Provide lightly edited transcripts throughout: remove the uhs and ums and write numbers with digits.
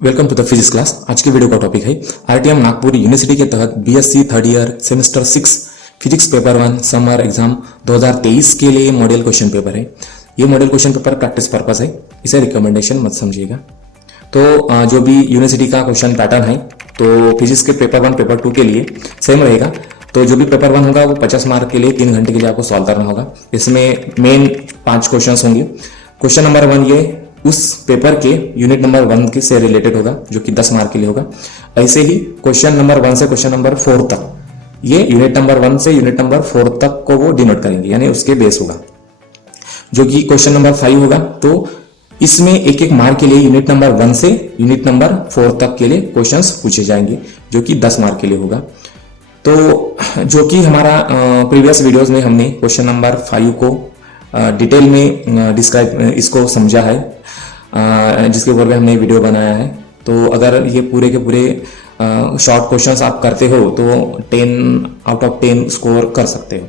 Welcome to the physics class. आज के video का टॉपिक है आरटीएम नागपुर यूनिवर्सिटी के तहत BSc third year semester 6 physics paper 1 summer exam 2023 के लिए मॉडल क्वेश्चन पेपर है। ये model question paper practice purpose है, इसे रिकमेंडेशन मत समझिएगा। तो जो भी यूनिवर्सिटी का क्वेश्चन पैटर्न है तो फिजिक्स के पेपर 1 पेपर 2 के लिए सेम रहेगा। तो जो भी पेपर 1 होगा वो 50 मार्क के लिए 3 घंटे के लिए आपको सॉल्व करना होगा। इसमें मेन 5 क्वेश्चन होंगे। क्वेश्चन नंबर 1 ये उस पेपर के यूनिट नंबर 1 के से रिलेटेड होगा जो कि 10 मार्क के लिए होगा। ऐसे ही क्वेश्चन नंबर 1 से क्वेश्चन नंबर 4 तक ये यूनिट नंबर 1 से यूनिट नंबर 4 तक को वो डिनोट करेंगे, यानी उसके बेस होगा। जो कि क्वेश्चन नंबर 5 होगा तो इसमें एक एक मार्क के लिए यूनिट नंबर 1 से यूनिट नंबर 4 तक के लिए क्वेश्चंस पूछे जाएंगे जो कि 10 मार्क के लिए होगा। तो जो कि हमारा प्रीवियस वीडियोस में हमने क्वेश्चन नंबर 5 को डिटेल में डिस्क्राइब इसको समझा है, जिसके ऊपर भी हमने वीडियो बनाया है। तो अगर ये पूरे के पूरे शॉर्ट क्वेश्चंस आप करते हो तो 10 आउट ऑफ 10 स्कोर कर सकते हो।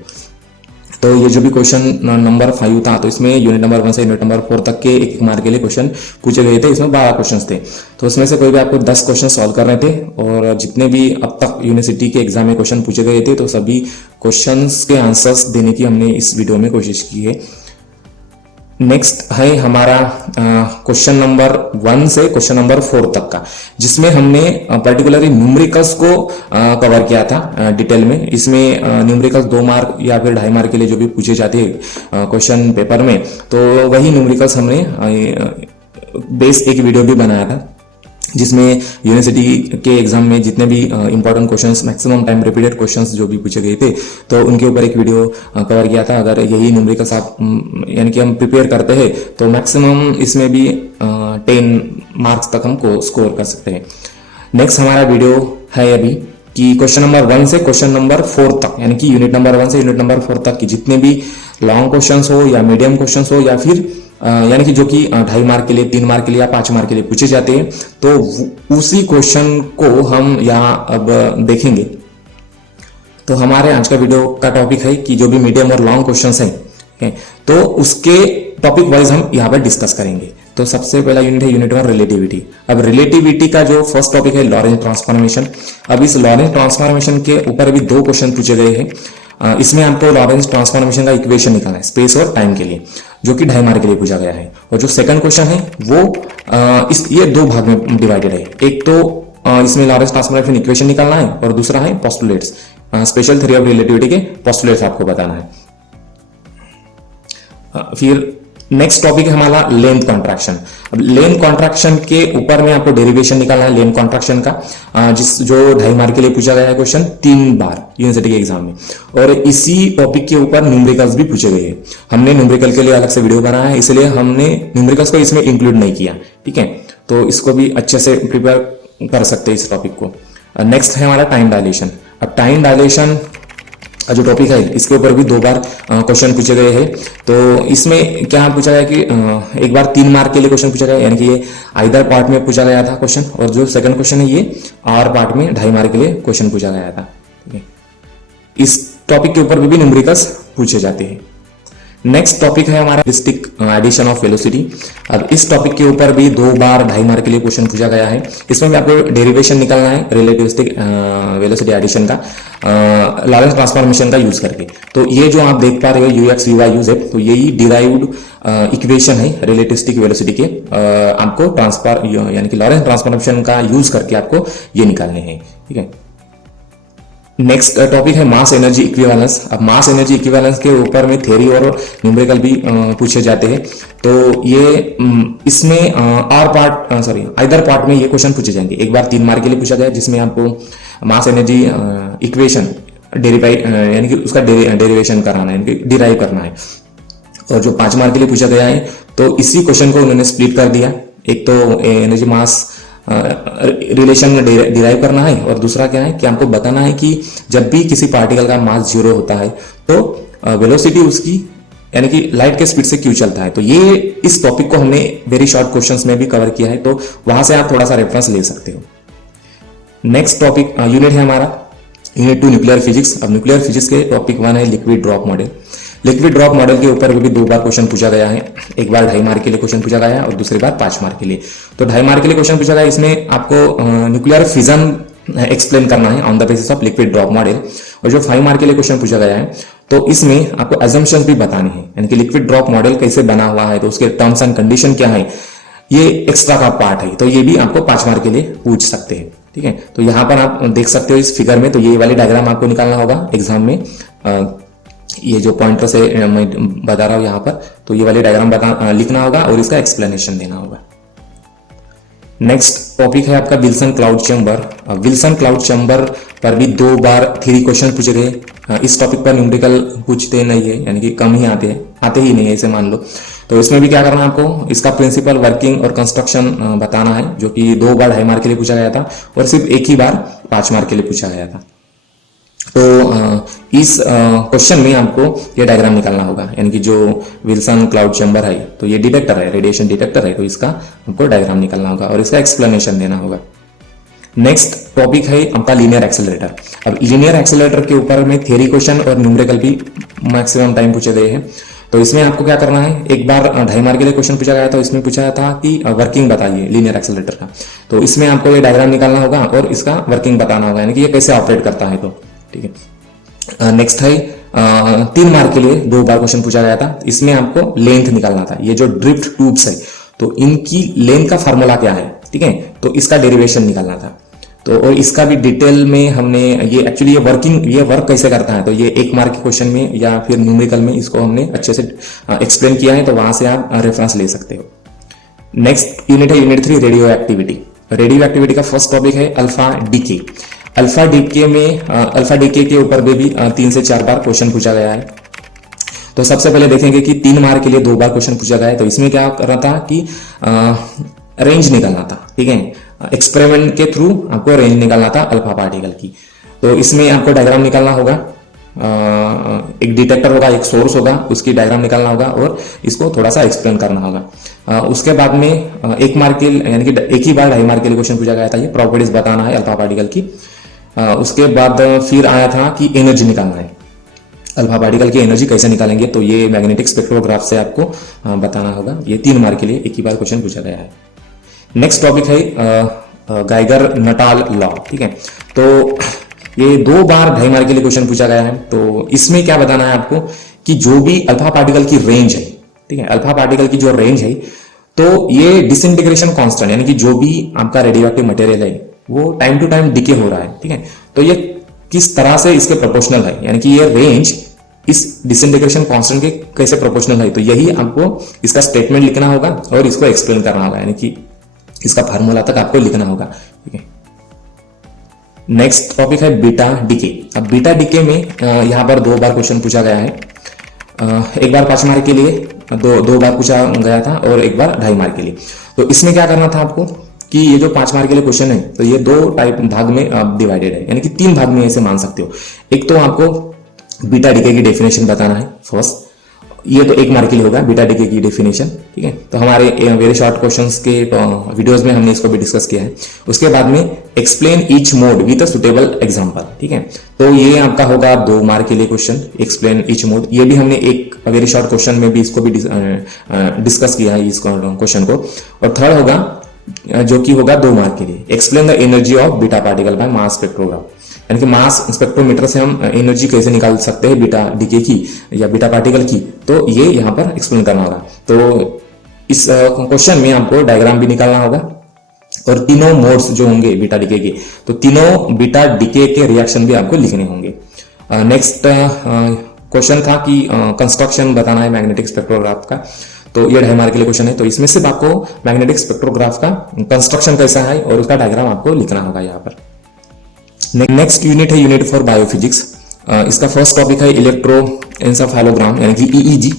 तो ये जो भी क्वेश्चन नंबर 5 था तो इसमें यूनिट नंबर 1 से यूनिट नंबर 4 तक के एक मार्क के लिए क्वेश्चन पूछे गए थे। इसमें 12 क्वेश्चन थे, तो उसमें से कोई भी आपको 10 क्वेश्चन सॉल्व करने थे। और जितने भी अब तक यूनिवर्सिटी के एग्जाम में क्वेश्चन पूछे गए थे तो सभी क्वेश्चंस के आंसर्स देने की हमने इस वीडियो में कोशिश की है। नेक्स्ट है हमारा क्वेश्चन नंबर 1 से क्वेश्चन नंबर 4 तक का, जिसमें हमने पर्टिकुलरली न्यूमेरिकल्स को कवर किया था डिटेल में। इसमें न्यूमेरिकल्स 2 मार्क या फिर 2.5 मार्क के लिए जो भी पूछे जाते हैं क्वेश्चन पेपर में, तो वही न्यूमेरिकल्स हमने बेस एक वीडियो भी बनाया था, जिसमें यूनिवर्सिटी के एग्जाम में जितने भी important questions, maximum time repeated questions जो भी पूछे गए थे तो उनके ऊपर एक वीडियो कवर किया था। अगर यही न्यूमेरिकल्स आप यानी कि हम प्रिपेयर करते हैं तो मैक्सिमम इसमें भी 10 मार्क्स तक हमको स्कोर कर सकते हैं। नेक्स्ट हमारा वीडियो है अभी कि क्वेश्चन नंबर 1 से क्वेश्चन नंबर 4 तक, यानी कि यूनिट नंबर 1 से यूनिट नंबर 4 तक की जितने भी लॉन्ग क्वेश्चंस हो या मीडियम क्वेश्चंस हो या फिर यानी कि जो कि 2.5 मार्क के लिए, 3 मार्क के लिए या 5 मार्क के लिए पूछे जाते हैं, तो उसी क्वेश्चन को हम यहाँ अब देखेंगे। तो हमारे आज का वीडियो का टॉपिक है कि जो भी मीडियम और लॉन्ग क्वेश्चंस हैं तो उसके टॉपिक वाइज हम यहाँ पर डिस्कस करेंगे। तो सबसे पहला यूनिट है यूनिट 1 रिलेटिविटी। अब रिलेटिविटी का जो फर्स्ट टॉपिक है लॉरेंज ट्रांसफॉर्मेशन। अब इस लॉरेंज ट्रांसफॉर्मेशन के ऊपर भी 2 क्वेश्चन पूछे गए हैं। इसमें आपको लॉरेंज ट्रांसफॉर्मेशन का इक्वेशन निकालना है स्पेस और टाइम के लिए, जो कि 2.5 मार्क के लिए पूछा गया है। और जो सेकंड क्वेश्चन है वो ये 2 भाग में डिवाइडेड है। एक तो इसमें लॉरेंज ट्रांसफॉर्मेशन इक्वेशन निकालना है और दूसरा है postulates, special theory of relativity के पोस्टुलेट्स आपको बताना है। फिर नेक्स्ट टॉपिक है हमारा लेंथ कॉन्ट्रैक्शन। अब लेंथ कॉन्ट्रैक्शन के ऊपर में आपको डेरिवेशन निकालना है लेंथ कॉन्ट्रैक्शन का, जो 2.5 मार्क के लिए पूछा गया है क्वेश्चन 3 बार यूनिवर्सिटी के एग्जाम में। और इसी टॉपिक के ऊपर न्यूमेरिकल्स भी पूछे गए हैं। हमने न्यूमेरिकल के लिए अलग से वीडियो बनाया है, इसलिए हमने न्यूमेरिकल्स को इसमें इंक्लूड नहीं किया, ठीक है। तो इसको भी अच्छे से प्रिपेयर कर सकते हैं इस टॉपिक को। नेक्स्ट है हमारा टाइम डायलेशन। अब टाइम डायलेशन जो टॉपिक है इसके ऊपर भी 2 बार क्वेश्चन पूछे गए हैं। तो इसमें क्या पूछा गया कि एक बार 3 मार्क के लिए क्वेश्चन पूछा गया, यानी कि ये आइदर पार्ट में पूछा गया था क्वेश्चन, और जो सेकंड क्वेश्चन है ये आर पार्ट में 2.5 मार्क के लिए क्वेश्चन पूछा गया था। इस टॉपिक के ऊपर भी न्यूमेरिकल्स पूछे जाते हैं। नेक्स्ट टॉपिक है हमारा रिलेटिविस्टिक एडिशन ऑफ वेलोसिटी। अब इस टॉपिक के ऊपर भी 2 बार 2.5 मार्क के लिए क्वेश्चन पूछा गया है। इसमें भी आपको डेरिवेशन निकालना है रिलेटिविस्टिक वेलोसिटी एडिशन का लॉरेंज ट्रांसफॉर्मेशन का यूज करके। तो ये जो आप देख पा रहे हो ux vy uz, तो यही डिराइव्ड इक्वेशन है रिलेटिविस्टिक वेलोसिटी के। आपको ट्रांसफर यानी कि लॉरेंज ट्रांसफॉर्मेशन का यूज करके आपको ये निकालने हैं, ठीक है। नेक्स्ट टॉपिक है मास एनर्जी इक्विवेलेंस। अब मास एनर्जी इक्विवेलेंस के ऊपर में थ्योरी और न्यूमेरिकल भी पूछे जाते हैं। तो ये इसमें आइदर पार्ट में ये क्वेश्चन पूछे जाएंगे। एक बार 3 मार्क के लिए पूछा गया जिसमें आपको मास एनर्जी इक्वेशन यानी कि उसका डेरिवेशन कराना है, यानी कि डिराइव करना है। और जो 5 मार्क के लिए पूछा गया है तो इसी क्वेश्चन को उन्होंने स्प्लिट कर दिया। एक तो एनर्जी मास रिलेशन डिराइव करना है और दूसरा क्या है कि आपको बताना है कि जब भी किसी पार्टिकल का मास 0 होता है तो वेलोसिटी उसकी यानी कि लाइट के स्पीड से क्यों चलता है। तो ये इस टॉपिक को हमने वेरी शॉर्ट क्वेश्चंस में भी कवर किया है, तो वहां से आप थोड़ा सा रेफरेंस ले सकते हो। नेक्स्ट टॉपिक यूनिट है हमारा यूनिट 2 न्यूक्लियर फिजिक्स। अब न्यूक्लियर फिजिक्स के टॉपिक 1 है liquid drop model. Liquid drop model के ऊपर भी 2 बार क्वेश्चन पूछा गया है। एक बार 2.5 मार्क के लिए क्वेश्चन पूछा गया है और दूसरी बार 5 मार्क के लिए। तो 2.5 मार्क के लिए क्वेश्चन पूछा गया, इसमें आपको न्यूक्लियर फिजन एक्सप्लेन करना है on the basis of liquid drop model. और जो 5 मार्क के लिए क्वेश्चन पूछा गया है तो इसमें आपको अजम्पशंस भी बतानी है, यानी कि लिक्विड ड्रॉप मॉडल कैसे बना हुआ है, तो उसके टर्म्स एंड कंडीशन क्या है, ये एक्स्ट्रा का पार्ट है। तो ये भी आपको 5 मार्क के लिए पूछ सकते हैं। ठीक है, तो यहां पर आप देख सकते हो इस फिगर में, तो ये वाली डायग्राम आपको निकालना होगा एग्जाम में। ये जो पॉइंटर से मैं बता रहा हूं यहां पर, तो ये वाली डायग्राम लिखना होगा और इसका एक्सप्लेनेशन देना होगा। नेक्स्ट टॉपिक है आपका Wilson cloud chamber. Wilson cloud chamber पर भी 2 बार थ्योरी क्वेश्चन पूछे गए। इस टॉपिक पर न्यूमेरिकल पूछते नहीं है, यानी कि कम ही आते ही नहीं है, इसे मान लो। तो इसमें भी क्या करना है आपको, इसका प्रिंसिपल, वर्किंग और कंस्ट्रक्शन बताना है, जो कि 2 बार 2.5 मार्क के लिए पूछा गया था और सिर्फ एक ही बार 5 मार्क के लिए पूछा गया था। तो इस क्वेश्चन में आपको ये डायग्राम निकालना होगा, यानी कि जो विल्सन क्लाउड चैम्बर है तो ये डिटेक्टर है, रेडिएशन डिटेक्टर है, तो इसका आपको डायग्राम निकालना होगा और इसका एक्सप्लेनेशन देना होगा। नेक्स्ट टॉपिक है आपका लीनियर एक्सेलरेटर। अब लीनियर एक्सेलरेटर के ऊपर में थ्योरी क्वेश्चन और न्यूमेरिकल भी मैक्सिमम टाइम पूछे गए हैं। तो इसमें आपको क्या करना है, एक बार 2.5 मार्क के लिए क्वेश्चन पूछा गया, तो इसमें पूछा था कि वर्किंग बताइए लीनियर एक्सेलरेटर का। तो इसमें आपको ये डायग्राम निकालना होगा और इसका वर्किंग बताना होगा, यानी कि ये कैसे ऑपरेट करता है। तो ठीक है, नेक्स्ट है 3 मार्क के लिए 2 बार क्वेश्चन पूछा गया था, इसमें आपको लेंथ निकालना था। ये जो ड्रिफ्ट ट्यूब्स है तो इनकी लेंथ का फार्मूला क्या है, ठीक है, तो इसका डेरिवेशन निकालना था। तो और इसका भी डिटेल में हमने ये एक्चुअली ये वर्क कैसे करता है, तो ये 1 मार्क के क्वेश्चन में या फिर न्यूमेरिकल में इसको हमने अच्छे से एक्सप्लेन किया है, तो वहां से आप रेफरेंस ले सकते हो। नेक्स्ट यूनिट है unit 3 radio activity. Radio activity का फर्स्ट टॉपिक है अल्फा डीके। अल्फा डीके के ऊपर भी 3 से 4 बार क्वेश्चन पूछा गया है। तो सबसे पहले देखेंगे कि 3 मार्क के लिए 2 बार क्वेश्चन पूछा गया है। तो इसमें क्या करना था कि रेंज निकालना था, ठीक है, एक्सपेरिमेंट के थ्रू आपको रेंज निकालना था अल्फा पार्टिकल की। तो इसमें आपको डायग्राम निकालना होगा, एक डिटेक्टर होगा, एक सोर्स होगा, उसकी डायग्राम निकालना होगा और इसको थोड़ा सा एक्सप्लेन करना होगा। उसके बाद में 1 मार्क के यानी कि एक ही बार 2.5 मार्क के लिए क्वेश्चन पूछा गया था, ये प्रॉपर्टीज बताना है अल्फा पार्टिकल की। उसके बाद फिर आया था कि एनर्जी निकालना है, अल्फा पार्टिकल की एनर्जी कैसे निकालेंगे, तो ये मैग्नेटिक स्पेक्ट्रोग्राफ से आपको बताना होगा। ये 3 मार्क के लिए एक ही बार क्वेश्चन पूछा गया है। नेक्स्ट टॉपिक है गाइगर नटाल लॉ, ठीक है। तो ये 2 बार 2.5 मार्क के लिए क्वेश्चन पूछा गया है। तो इसमें क्या बताना है आपको कि जो भी अल्फा पार्टिकल की रेंज है, ठीक है, अल्फा पार्टिकल की जो रेंज है, तो ये डिसइंटीग्रेशन कांस्टेंट, यानी कि जो भी आपका रेडियोएक्टिव मटेरियल है वो टाइम टू टाइम डिके हो रहा है, ठीक है, तो ये किस तरह से इसके प्रोपोर्शनल है, यानी कि ये रेंज इस डिसइंटीग्रेशन कांस्टेंट के कैसे प्रोपोर्शनल है। तो यही आपको इसका स्टेटमेंट लिखना होगा और इसको एक्सप्लेन करना होगा, यानी कि इसका फार्मूला तक आपको लिखना होगा, ठीक है। नेक्स्ट टॉपिक है बीटा डीके। अब बीटा डीके में यहां पर 2 बार क्वेश्चन पूछा गया है। एक बार 5 मार्क के लिए, 2 बार पूछा गया था और एक बार 2.5 मार्क के लिए। तो इसमें क्या करना था आपको कि ये जो 5 मार्क के लिए क्वेश्चन है तो ये 2 भाग में डिवाइडेड है, यानी कि 3 भाग में ऐसे मान सकते हो। एक तो आपको बीटा डीके की डेफिनेशन बताना है फर्स्ट, ये तो 1 मार्क के लिए होगा बीटा डीके की डेफिनेशन, ठीक है। तो हमारे वेरी शॉर्ट क्वेश्चंस के वीडियोस में हमने इसको भी डिस्कस किया है। उसके बाद में explain each mode with a suitable example, ठीक है। तो ये आपका होगा 2 मार्क के लिए क्वेश्चन, एक्सप्लेन ईच मोड। ये भी हमने एक वेरी शॉर्ट क्वेश्चन में भी इसको भी डिस्कस किया है इस क्वेश्चन को। और थर्ड होगा जो कि होगा 2 मार्क के लिए, explain the energy of beta particle by mass spectrograph, यानी कि मास स्पेक्ट्रोमीटर से हम एनर्जी कैसे निकाल सकते हैं बीटा डीके की या बीटा पार्टिकल की, तो ये यहाँ पर एक्सप्लेन करना होगा। तो इस क्वेश्चन में आपको डायग्राम भी निकालना होगा और तीनों मोड्स जो होंगे बीटा डीके के, तो तीनों बीटा डीके के रिएक्शन भी आपको लिखने होंगे। नेक्स्ट क्वेश्चन था कि कंस्ट्रक्शन बताना है मैग्नेटिक स्पेक्ट्रोग्राफ का। तो ये 2.5 मार्क के लिए क्वेश्चन है। तो इसमें सिर्फ आपको मैग्नेटिक स्पेक्ट्रोग्राफ का कंस्ट्रक्शन कैसा है और उसका डायग्राम आपको लिखना होगा यहाँ पर। नेक्स्ट यूनिट है यूनिट फॉर बायोफिजिक्स। इसका फर्स्ट टॉपिक है इलेक्ट्रोएन्सेफेलोग्राम, यानी कि ईईजी।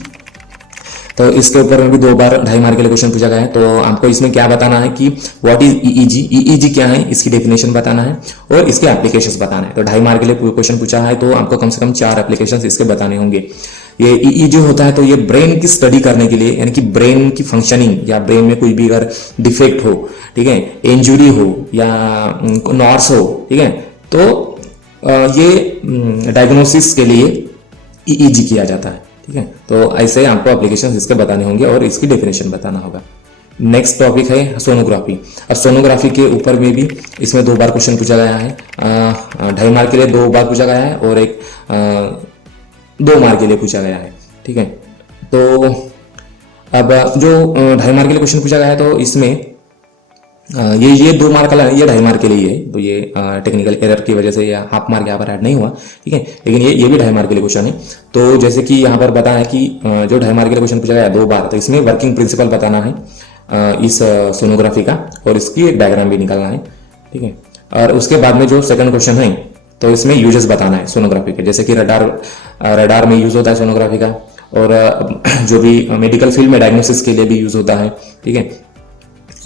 तो इसके ऊपर में भी 2 बार 2.5 मार्क के लिए क्वेश्चन पूछा गया है। तो आपको इसमें क्या बताना है कि व्हाट इज ईईजी, ईईजी क्या है, इसकी डेफिनेशन बताना है और इसके एप्लीकेशंस बताना है। तो 2.5 मार्क के लिए क्वेश्चन पूछा है तो आपको कम से कम 4 एप्लीकेशंस इसके बताने होंगे। ये ईईजी होता है तो ये ब्रेन की स्टडी करने के लिए, यानी कि ब्रेन की फंक्शनिंग या ब्रेन में कोई भी अगर डिफेक्ट हो, ठीक है, इंजुरी हो या नॉर्स हो, ठीक है, तो ये डायग्नोसिस के लिए ईईजी किया जाता है। ठीक है। तो ऐसे ही आपको एप्लीकेशन इसके बताने होंगे और इसकी डेफिनेशन बताना होगा। नेक्स्ट टॉपिक है सोनोग्राफी। अब सोनोग्राफी के ऊपर में भी इसमें 2 बार क्वेश्चन पूछा गया है, 2.5 मार्क के लिए 2 बार पूछा गया है और एक 2 मार्क के लिए पूछा गया है, ठीक है। तो अब जो 2.5 मार्क के लिए क्वेश्चन पूछा गया है तो इसमें ये 2 मार्क वाला ये 2.5 मार्क के लिए है, तो ये टेक्निकल एरर की वजह से या हाफ मार्क यहाँ पर ऐड नहीं हुआ, ठीक है। लेकिन ये भी 2.5 मार्क के लिए क्वेश्चन है। तो जैसे कि यहाँ पर बताया कि जो 2.5 मार्क के लिए क्वेश्चन पूछा गया है 2 बार, तो इसमें वर्किंग प्रिंसिपल बताना है इस सोनोग्राफी का और इसकी एक डायग्राम भी निकालना है, ठीक है। और उसके बाद में जो सेकंड क्वेश्चन है तो इसमें यूजेस बताना है सोनोग्राफी के, जैसे कि रडार में यूज होता है सोनोग्राफी का और जो भी मेडिकल फील्ड में डायग्नोसिस के लिए भी यूज होता है, ठीक है।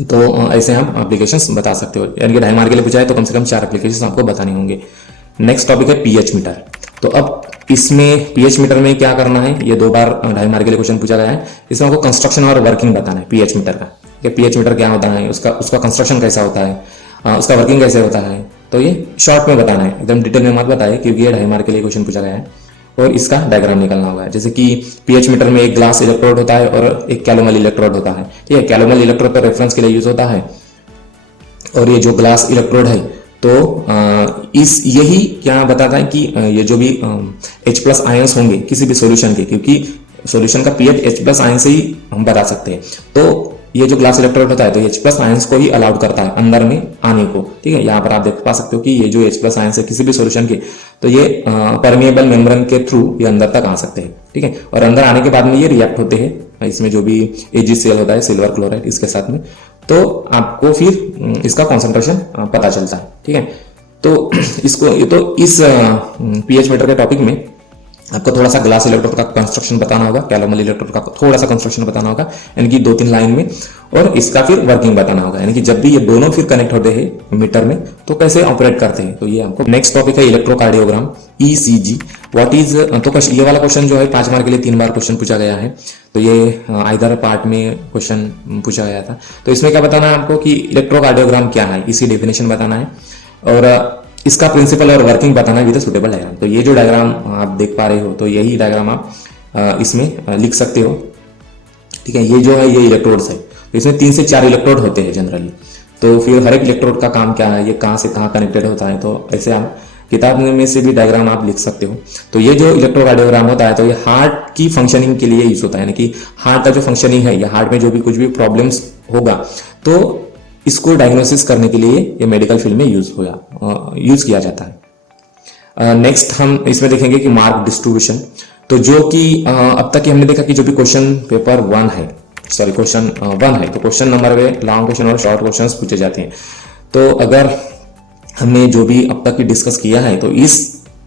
तो ऐसे हम एप्लीकेशंस बता सकते हो, यानी कि 2.5 मार्क के लिए पूछा है तो कम से कम 4 एप्लीकेशंस आपको बताने होंगे। नेक्स्ट टॉपिक है पीएच मीटर। तो अब इसमें पीएच मीटर में क्या करना है, ये 2 बार 2.5 मार्क के लिए क्वेश्चन पूछा गया है। इसमें आपको कंस्ट्रक्शन और वर्किंग बताना है पीएच मीटर का, कि पीएच मीटर क्या होता है, उसका कंस्ट्रक्शन कैसा होता है, उसका वर्किंग कैसे होता है। तो ये शॉर्ट में बताना है, एकदम डिटेल में मत बताए, क्योंकि ये 2.5 मार्क के लिए क्वेश्चन पूछा गया है और इसका डायग्राम निकालना होगा। जैसे कि पीएच मीटर में एक ग्लास इलेक्ट्रोड होता है और एक कैलोमल इलेक्ट्रोड होता है, ठीक है। कैलोमल इलेक्ट्रोड पर रेफरेंस के लिए यूज होता है और ये जो ग्लास इलेक्ट्रोड है तो यही क्या बताता है कि ये जो भी H+ आयंस होंगे किसी भी सॉल्यूशन के, क्योंकि सॉल्यूशन का पीएच H+ आयन से ही हम बता सकते हैं। तो ये जो ग्लास इलेक्ट्रोड होता है तो H+ आयंस को ही अलाउड करता है अंदर में आने को, ठीक है। यहाँ पर आप देख पा सकते हो कि ये जो H+ आयंस है किसी भी सॉल्यूशन के, तो ये परमिएबल मेम्ब्रेन के थ्रू ये अंदर तक आ सकते हैं, ठीक है। और अंदर आने के बाद में ये रिएक्ट होते हैं इसमें जो भी AgCl होता है, सिल्वर क्लोराइड, इसके साथ में, तो आपको फिर इसका कॉन्सेंट्रेशन पता चलता है, ठीक है। तो इस पीएच मीटर के टॉपिक में आपको थोड़ा सा ग्लास इलेक्ट्रोड का कंस्ट्रक्शन बताना होगा, कैलोमल इलेक्ट्रोड का थोड़ा सा कंस्ट्रक्शन बताना होगा, यानी कि 2-3 लाइन में, और इसका फिर वर्किंग बताना होगा, यानी कि जब भी ये दोनों फिर कनेक्ट होते हैं मीटर में तो कैसे ऑपरेट करते हैं। तो ये आपको नेक्स्ट टॉपिक है इलेक्ट्रोकार्डियोग्राम, ECG व्हाट इज। तो ये वाला क्वेश्चन जो है 5 मार्क के लिए 3 बार क्वेश्चन पूछा गया है, तो ये आइदर पार्ट में क्वेश्चन पूछा गया था। तो इसमें क्या बताना है आपको कि इलेक्ट्रोकार्डियोग्राम क्या है, इसकी डेफिनेशन बताना है और इसका प्रिंसिपल और वर्किंग बताना है विद सुटेबल डायग्राम। तो ये जो डायग्राम आप देख पा रहे हो तो यही डायग्राम आप इसमें लिख सकते हो, ठीक है। ये जो है ये इलेक्ट्रोड्स है, तो इसमें 3 से 4 इलेक्ट्रोड होते हैं जनरली। तो फिर हर एक इलेक्ट्रोड का काम क्या है, ये कहाँ से कहाँ कनेक्टेड होता है, तो ऐसे आप किताब में से भी डायग्राम आप लिख सकते हो। तो ये जो इलेक्ट्रोकार्डियोग्राम होता है तो ये हार्ट की फंक्शनिंग के लिए यूज होता है, यानी कि हार्ट का जो फंक्शनिंग है या हार्ट में जो भी कुछ भी प्रॉब्लम्स होगा तो इसको डायग्नोसिस करने के लिए ये मेडिकल फील्ड में यूज किया जाता है। नेक्स्ट हम इसमें देखेंगे कि मार्क डिस्ट्रीब्यूशन। तो जो कि अब तक हमने देखा कि जो भी क्वेश्चन पेपर 1 है, क्वेश्चन 1 है, तो क्वेश्चन नंबर में लॉन्ग क्वेश्चन और शॉर्ट क्वेश्चन पूछे जाते हैं। तो अगर हमने जो भी अब तक डिस्कस किया है तो इस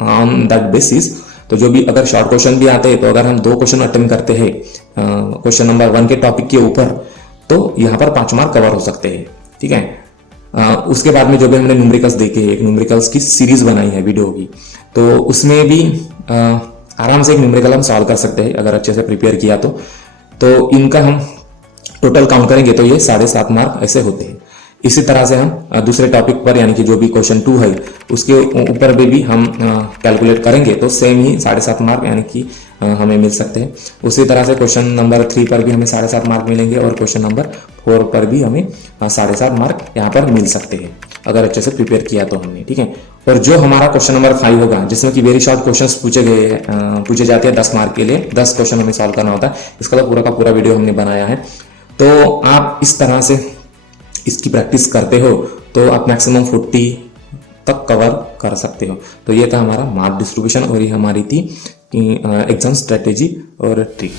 ऑन दैट बेसिस, तो जो भी अगर शॉर्ट क्वेश्चन भी आते हैं तो अगर हम 2 क्वेश्चन अटेम्प्ट करते हैं क्वेश्चन नंबर 1 के टॉपिक के ऊपर, तो यहाँ पर 5 मार्क कवर हो सकते हैं, ठीक है। उसके बाद में जो भी हमने न्यूमेरिकल्स देखे, एक न्यूमेरिकल्स की सीरीज बनाई है वीडियो की, तो उसमें भी आराम से एक न्यूमेरिकल हम सॉल्व कर सकते हैं अगर अच्छे से प्रिपेयर किया तो इनका हम टोटल काउंट करेंगे तो ये 7.5 मार्क ऐसे होते हैं। इसी तरह से हम दूसरे टॉपिक पर, यानी कि जो भी क्वेश्चन 2 है उसके ऊपर भी हम कैलकुलेट करेंगे तो सेम ही 7.5 मार्क यानी कि हमें मिल सकते हैं। उसी तरह से क्वेश्चन नंबर 3 पर भी हमें 7.5 मार्क मिलेंगे और क्वेश्चन नंबर 4 पर भी हमें 7.5 मार्क यहाँ पर मिल सकते हैं अगर अच्छे से प्रिपेयर किया तो हमने, ठीक है। और जो हमारा क्वेश्चन नंबर 5 होगा जिसमें कि वेरी शॉर्ट क्वेश्चंस पूछे जाते हैं 10 मार्क के लिए, 10 क्वेश्चन हमें सॉल्व करना होता है। इसका तो पूरा का पूरा वीडियो हमने बनाया है। तो आप इस तरह से इसकी प्रैक्टिस करते हो तो आप मैक्सिमम 40 तक कवर कर सकते हो। तो ये था हमारा मार्क डिस्ट्रीब्यूशन और ये हमारी थी एग्जाम स्ट्रेटेजी और ट्रिक।